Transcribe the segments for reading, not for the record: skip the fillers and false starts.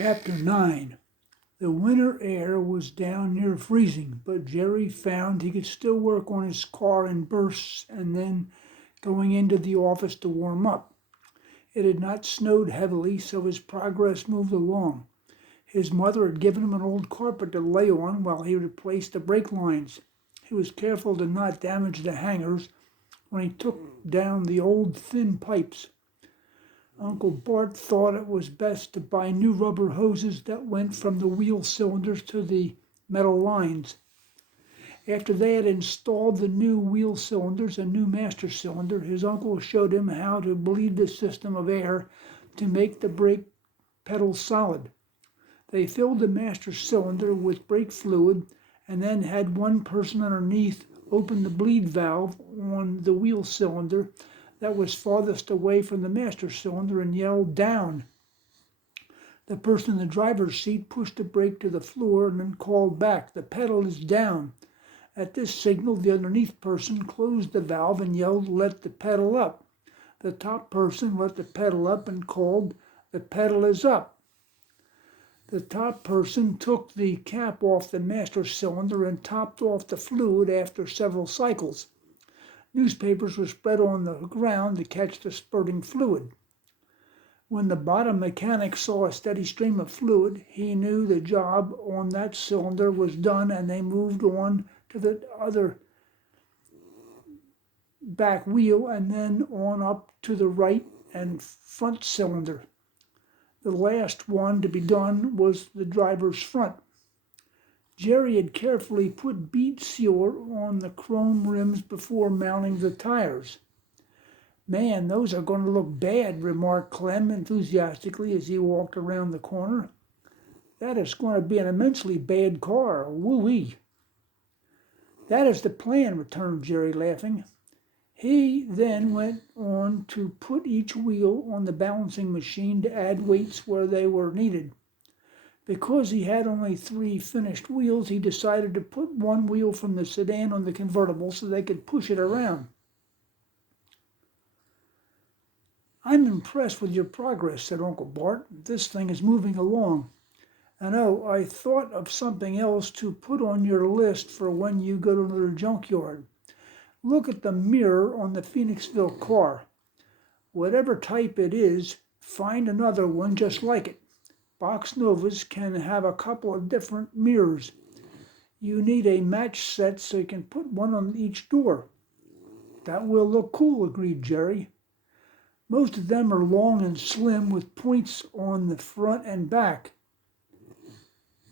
Chapter 9. The winter air was down near freezing, but Jerry found he could still work on his car in bursts and then going into the office to warm up. It had not snowed heavily, so his progress moved along. His mother had given him an old carpet to lay on while he replaced the brake lines. He was careful to not damage the hangers when he took down the old thin pipes. Uncle Bart thought it was best to buy new rubber hoses that went from the wheel cylinders to the metal lines. After they had installed the new wheel cylinders and new master cylinder, his uncle showed him how to bleed the system of air to make the brake pedal solid. They filled the master cylinder with brake fluid and then had one person underneath open the bleed valve on the wheel cylinder that was farthest away from the master cylinder and yelled down. The person in the driver's seat pushed the brake to the floor and then called back, "The pedal is down." At this signal, the underneath person closed the valve and yelled, "Let the pedal up." The top person let the pedal up and called, "The pedal is up." The top person took the cap off the master cylinder and topped off the fluid after several cycles. Newspapers were spread on the ground to catch the spurting fluid. When the bottom mechanic saw a steady stream of fluid, he knew the job on that cylinder was done, and they moved on to the other back wheel and then on up to the right and front cylinder. The last one to be done was the driver's front. Jerry had carefully put bead sealer on the chrome rims before mounting the tires. "Man, those are going to look bad," remarked Clem enthusiastically as he walked around the corner. "That is going to be an immensely bad car. Woo-wee." "That is the plan," returned Jerry, laughing. He then went on to put each wheel on the balancing machine to add weights where they were needed. Because he had only 3 finished wheels, he decided to put one wheel from the sedan on the convertible so they could push it around. "I'm impressed with your progress," said Uncle Bart. "This thing is moving along. And oh, I thought of something else to put on your list for when you go to another junkyard. Look at the mirror on the Phoenixville car. Whatever type it is, find another one just like it. Box Novas can have a couple of different mirrors. You need a match set so you can put one on each door." "That will look cool," agreed Jerry. "Most of them are long and slim with points on the front and back.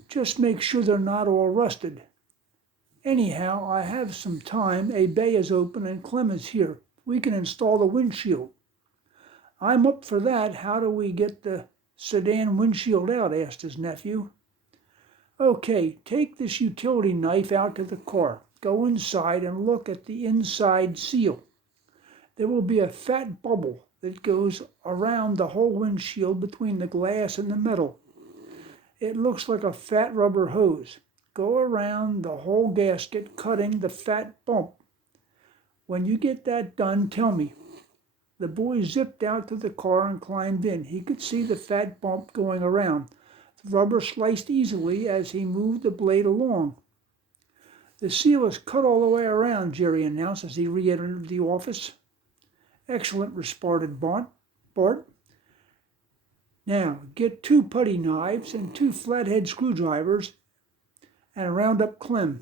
Just make sure they're not all rusted. Anyhow, I have some time. A bay is open and Clem is here. We can install the windshield." "I'm up for that. How do we get the sedan windshield out?" asked his nephew. "Okay, take this utility knife out to the car. Go inside and look at the inside seal. There will be a fat bubble that goes around the whole windshield between the glass and the metal. It looks like a fat rubber hose. Go around the whole gasket, cutting the fat bump. When you get that done, tell me." The boy zipped out to the car and climbed in. He could see the fat bump going around. The rubber sliced easily as he moved the blade along. "The seal is cut all the way around," Jerry announced as he re-entered the office. "Excellent," responded Bart. "Now, get 2 putty knives and 2 flathead screwdrivers and round up Clem."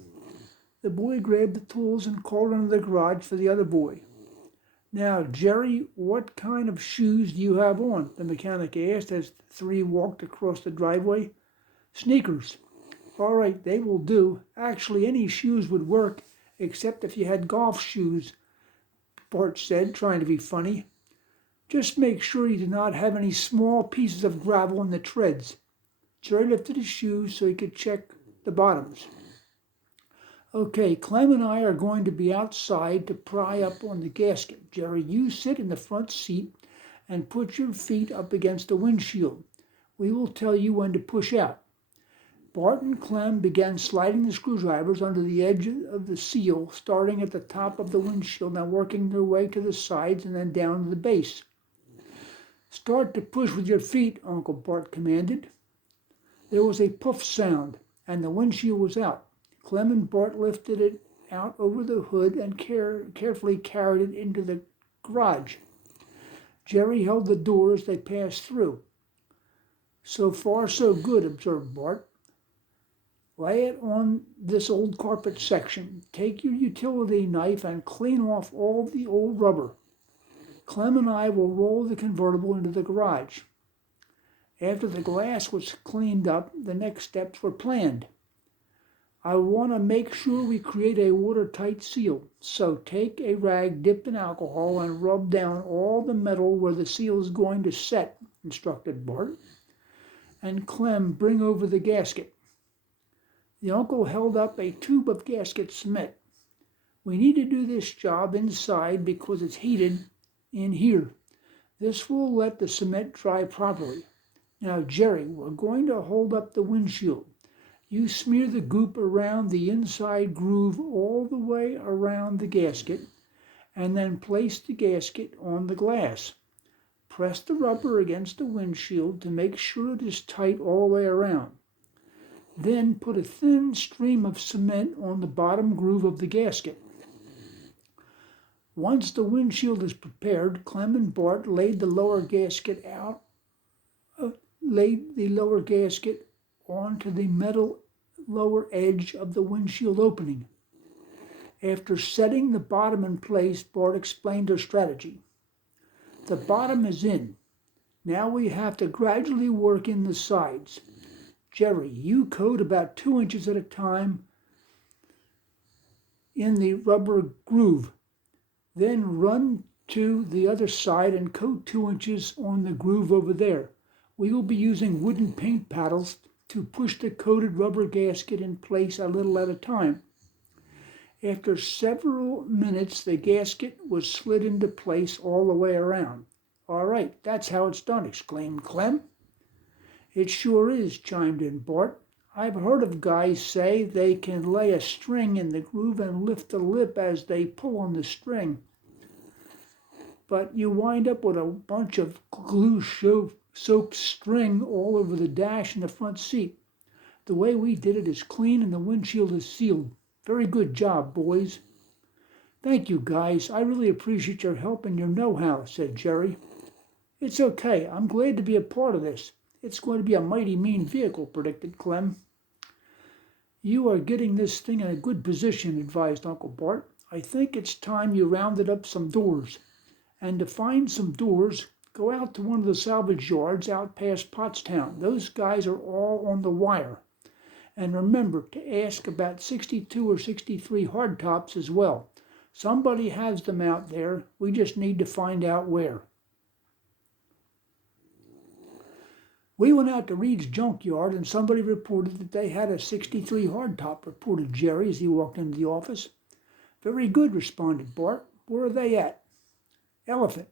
The boy grabbed the tools and called into the garage for the other boy. "Now, Jerry, what kind of shoes do you have on?" the mechanic asked as the 3 walked across the driveway. "Sneakers." "All right, they will do. Actually, any shoes would work, except if you had golf shoes," Bart said, trying to be funny. "Just make sure you do not have any small pieces of gravel in the treads." Jerry lifted his shoes so he could check the bottoms. "Okay, Clem and I are going to be outside to pry up on the gasket. Jerry, you sit in the front seat and put your feet up against the windshield. We will tell you when to push out." Bart and Clem began sliding the screwdrivers under the edge of the seal, starting at the top of the windshield and working their way to the sides and then down to the base. "Start to push with your feet," Uncle Bart commanded. There was a puff sound, and the windshield was out. Clem and Bart lifted it out over the hood and carefully carried it into the garage. Jerry held the door as they passed through. So far, so good, observed Bart. Lay it on this old carpet section. Take your utility knife and clean off all the old rubber. Clem and I will roll the convertible into the garage. After the glass was cleaned up, the next steps were planned. I want to make sure we create a watertight seal. So take a rag dipped in alcohol and rub down all the metal where the seal is going to set, instructed Bart. And Clem, bring over the gasket. The uncle held up a tube of gasket cement. We need to do this job inside because it's heated in here. This will let the cement dry properly. Now, Jerry, we're going to hold up the windshield. You smear the goop around the inside groove all the way around the gasket, and then place the gasket on the glass. Press the rubber against the windshield to make sure it is tight all the way around. Then put a thin stream of cement on the bottom groove of the gasket. Once the windshield is prepared, Clem and Bart laid the lower gasket onto the metal lower edge of the windshield opening. After setting the bottom in place, Bart explained her strategy. The bottom is in. Now we have to gradually work in the sides. Jerry, you coat about 2 inches at a time in the rubber groove. Then run to the other side and coat 2 inches on the groove over there. We will be using wooden paint paddles to push the coated rubber gasket in place a little at a time. After several minutes, the gasket was slid into place all the way around. All right, that's how it's done, exclaimed Clem. It sure is, chimed in Bart. I've heard of guys say they can lay a string in the groove and lift the lip as they pull on the string. But you wind up with a bunch of glue-soaked string all over the dash and the front seat. The way we did it is clean and the windshield is sealed. Very good job, boys. Thank you, guys. I really appreciate your help and your know-how, said Jerry. It's okay. I'm glad to be a part of this. It's going to be a mighty mean vehicle, predicted Clem. You are getting this thing in a good position, advised Uncle Bart. I think it's time you rounded up some doors. And to find some doors, go out to one of the salvage yards out past Pottstown. Those guys are all on the wire. And remember to ask about 62 or 63 hardtops as well. Somebody has them out there. We just need to find out where. We went out to Reed's junkyard and somebody reported that they had a 63 hardtop, reported Jerry as he walked into the office. Very good, responded Bart. Where are they at? Elephant.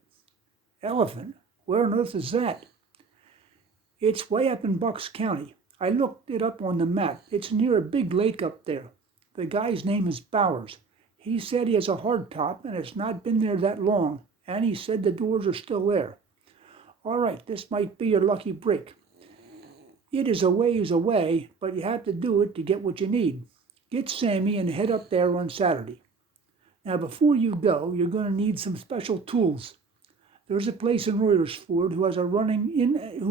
Elephant? Where on earth is that? It's way up in Bucks County. I looked it up on the map. It's near a big lake up there. The guy's name is Bowers. He said he has a hardtop and it's not been there that long, and he said the doors are still there. All right, this might be your lucky break. It is a ways away, but you have to do it to get what you need. Get Sammy and head up there on Saturday. Now, before you go, you're going to need some special tools. There's a place in Royersford who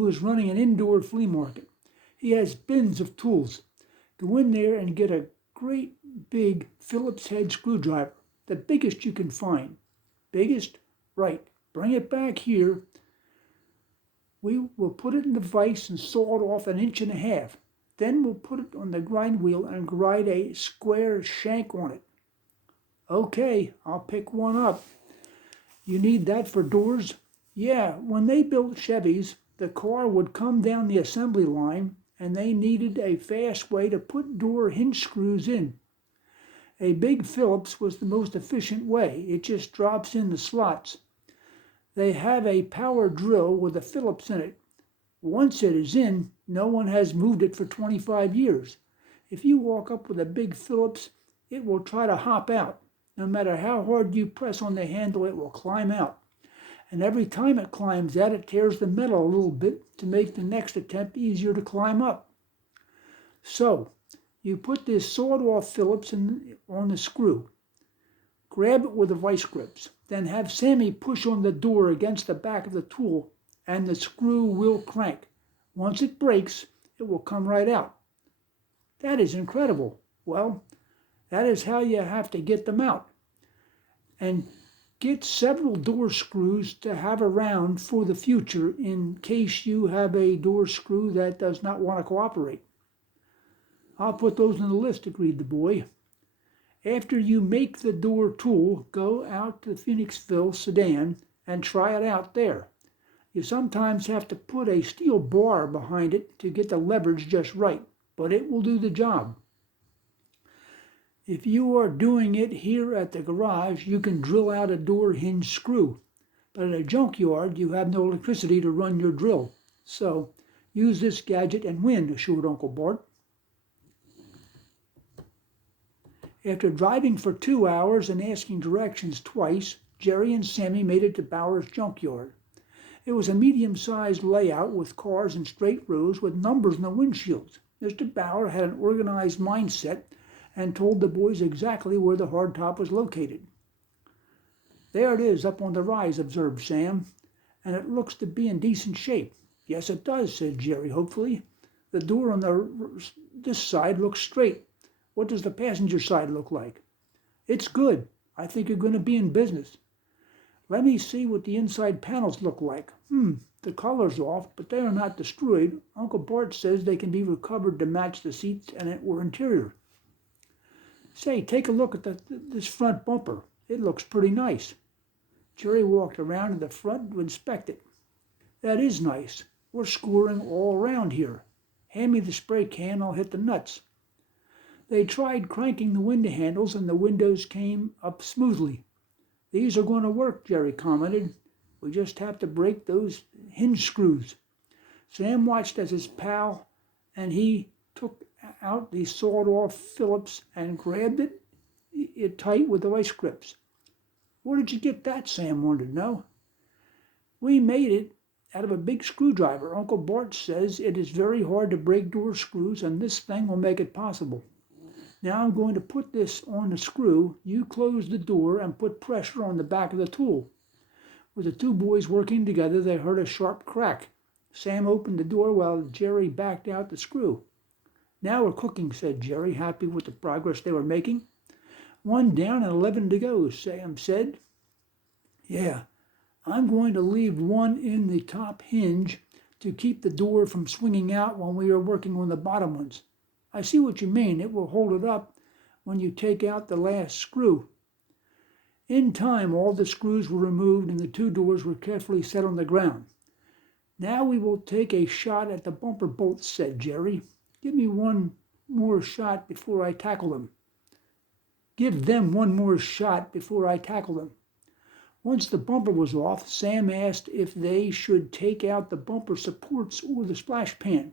is running an indoor flea market. He has bins of tools. Go in there and get a great big Phillips head screwdriver, the biggest you can find. Biggest? Right. Bring it back here. We will put it in the vise and saw it off 1.5 inches. Then we'll put it on the grind wheel and grind a square shank on it. Okay, I'll pick one up. You need that for doors? Yeah, when they built Chevys, the car would come down the assembly line and they needed a fast way to put door hinge screws in. A big Phillips was the most efficient way. It just drops in the slots. They have a power drill with a Phillips in it. Once it is in, no one has moved it for 25 years. If you walk up with a big Phillips, it will try to hop out. No matter how hard you press on the handle, it will climb out. And every time it climbs out, it tears the metal a little bit to make the next attempt easier to climb up. So, you put this sawed-off Phillips on the screw. Grab it with the vice grips. Then have Sammy push on the door against the back of the tool, and the screw will crank. Once it breaks, it will come right out. That is incredible. Well, that is how you have to get them out. And get several door screws to have around for the future in case you have a door screw that does not want to cooperate. I'll put those on the list, agreed the boy. After you make the door tool, go out to the Phoenixville sedan and try it out there. You sometimes have to put a steel bar behind it to get the leverage just right, but it will do the job. If you are doing it here at the garage, you can drill out a door hinge screw. But at a junkyard, you have no electricity to run your drill. So use this gadget and win, assured Uncle Bart. After driving for 2 hours and asking directions twice, Jerry and Sammy made it to Bauer's junkyard. It was a medium-sized layout with cars in straight rows with numbers on the windshields. Mr. Bauer had an organized mindset and told the boys exactly where the hardtop was located. There it is up on the rise, observed Sam, and it looks to be in decent shape. Yes, it does, said Jerry hopefully. The door on this side looks straight. What does the passenger side look like? It's good. I think you're going to be in business. Let me see what the inside panels look like. The color's off, but they are not destroyed. Uncle Bart says they can be recovered to match the seats and or interior. Say, take a look at this front bumper. It looks pretty nice. Jerry walked around to the front to inspect it. That is nice. We're scoring all around here. Hand me the spray can, I'll hit the nuts. They tried cranking the window handles and the windows came up smoothly. These are going to work, Jerry commented. We just have to break those hinge screws. Sam watched as his pal and he took out the sawed-off Phillips and grabbed it tight with the vice grips. Where did you get that, Sam wanted to know. We made it out of a big screwdriver. Uncle Bart says it is very hard to break door screws and this thing will make it possible. Now I'm going to put this on the screw. You close the door and put pressure on the back of the tool. With the two boys working together, they heard a sharp crack. Sam opened the door while Jerry backed out the screw. Now we're cooking, said Jerry, happy with the progress they were making. 1 down and 11 to go, Sam said. Yeah, I'm going to leave one in the top hinge to keep the door from swinging out when we are working on the bottom ones. I see what you mean. It will hold it up when you take out the last screw. In time, all the screws were removed and the two doors were carefully set on the ground. Now we will take a shot at the bumper bolts, said Jerry. Give me one more shot before I tackle them. Give them one more shot before I tackle them. Once the bumper was off, Sam asked if they should take out the bumper supports or the splash pan.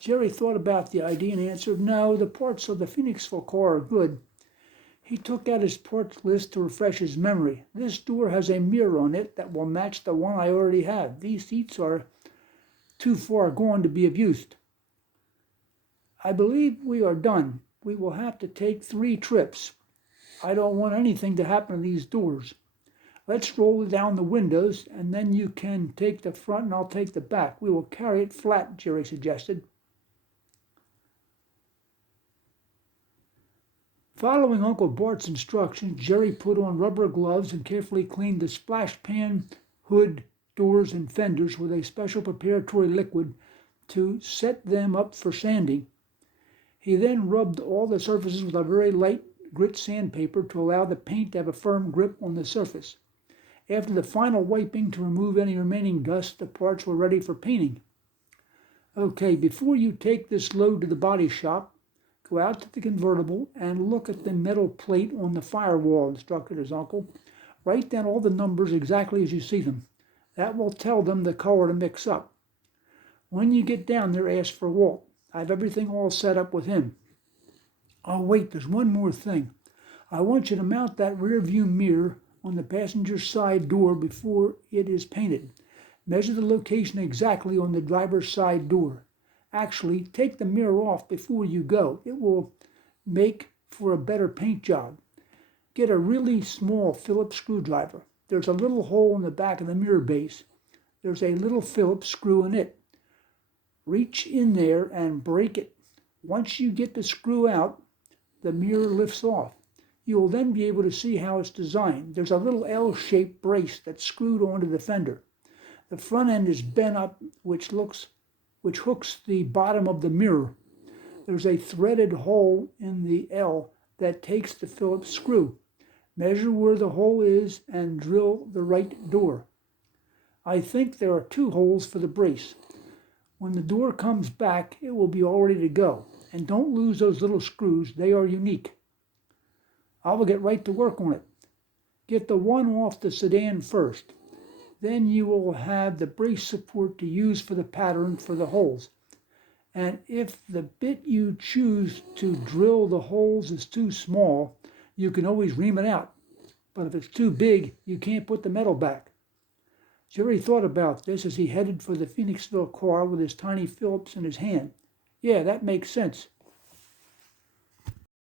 Jerry thought about the idea and answered, no, the parts of the Phoenixville car are good. He took out his parts list to refresh his memory. This door has a mirror on it that will match the one I already have. These seats are too far gone to be of use. I believe we are done. We will have to take 3 trips. I don't want anything to happen to these doors. Let's roll down the windows, and then you can take the front and I'll take the back. We will carry it flat, Jerry suggested. Following Uncle Bart's instructions, Jerry put on rubber gloves and carefully cleaned the splash pan, hood, doors, and fenders with a special preparatory liquid to set them up for sanding. He then rubbed all the surfaces with a very light grit sandpaper to allow the paint to have a firm grip on the surface. After the final wiping to remove any remaining dust, the parts were ready for painting. Okay, before you take this load to the body shop, go out to the convertible and look at the metal plate on the firewall, instructed his uncle. Write down all the numbers exactly as you see them. That will tell them the color to mix up. When you get down there, ask for Walt. I have everything all set up with him. Oh, wait, there's one more thing. I want you to mount that rear view mirror on the passenger side door before it is painted. Measure the location exactly on the driver's side door. Actually, take the mirror off before you go. It will make for a better paint job. Get a really small Phillips screwdriver. There's a little hole in the back of the mirror base. There's a little Phillips screw in it. Reach in there and break it. Once you get the screw out, the mirror lifts off. You will then be able to see how it's designed. There's a little L-shaped brace that's screwed onto the fender. The front end is bent up, which hooks the bottom of the mirror. There's a threaded hole in the L that takes the Phillips screw. Measure where the hole is and drill the right door. I think there are 2 holes for the brace. When the door comes back, it will be all ready to go. And don't lose those little screws, they are unique. I will get right to work on it. Get the one off the sedan first. Then you will have the brace support to use for the pattern for the holes. And if the bit you choose to drill the holes is too small, you can always ream it out. But if it's too big, you can't put the metal back. Jerry thought about this as he headed for the Phoenixville car with his tiny Phillips in his hand. Yeah, that makes sense.